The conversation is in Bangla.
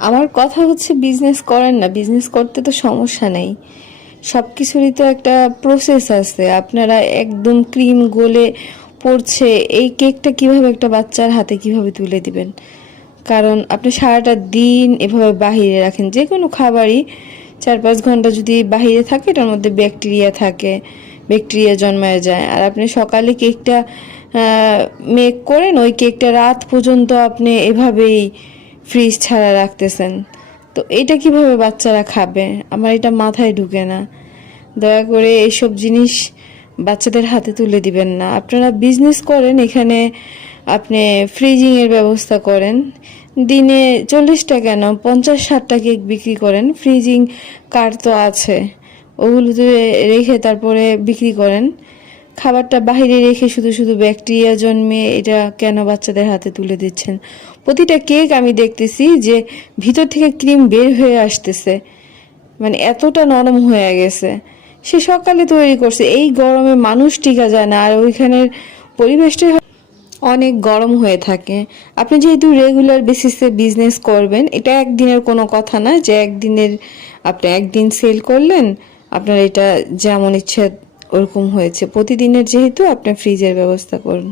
আমার কথা হচ্ছে বিজনেস করেন না, বিজনেস করতে তো সমস্যা নেই, সব কিছুরই তো একটা প্রসেস আছে। আপনারা একদম ক্রিম গলে পড়ছে এই কেকটা কিভাবে একটা বাচ্চার হাতে কিভাবে তুলে দিবেন? কারণ আপনি সারাটা দিন এভাবে বাহিরে রাখেন, যে কোনো খাবারই 4-5 ঘন্টা যদি বাহিরে থাকে এটার মধ্যে ব্যাকটেরিয়া থাকে, ব্যাকটেরিয়া জন্মায় যায়। আর আপনি সকালে কেকটা মেক করেন, ওই কেকটা রাত পর্যন্ত আপনি এভাবেই ফ্রিজ ছাড়া রাখতেছেন। তো এটা কিভাবে বাচ্চারা খাবে? আমার এটা মাথায় ঢুকে না। দয়া করে এইসব জিনিস বাচ্চাদের হাতে তুলে দিবেন না। আপনারা বিজনেস করেন, এখানে আপনি ফ্রিজিংয়ের ব্যবস্থা করেন, দিনে 40টা কেন 50-60টা কেক বিক্রি করেন, ফ্রিজিং কার্ড তো আছে, ওগুলোতে রেখে তারপরে বিক্রি করেন। খাবারটা বাইরে রেখে শুধু শুধু ব্যাকটেরিয়া জন্মে এটা কেন বাচ্চাদের হাতে তুলে দিচ্ছেন? প্রতিটা কেক আমি দেখতেছি যে ভিতর থেকে ক্রিম বের হয়ে আসতেছে, মানে এতটা নরম হয়ে গেছে। সে সকালে তৈরি করছে, এই গরমে মানুষ টিকা যায় না, আর ওইখানের পরিবেশটাই অনেক গরম হয়ে থাকে। আপনি যেহেতু রেগুলার বেসিসে বিজনেস করবেন, এটা একদিনের কোনো কথা না যে একদিনের আপনি একদিন সেল করলেন, আপনার এটা যেমন ইচ্ছে ওরকম হয়েছে। প্রতিদিনের যেহেতু আপনি ফ্রিজের ব্যবস্থা করুন।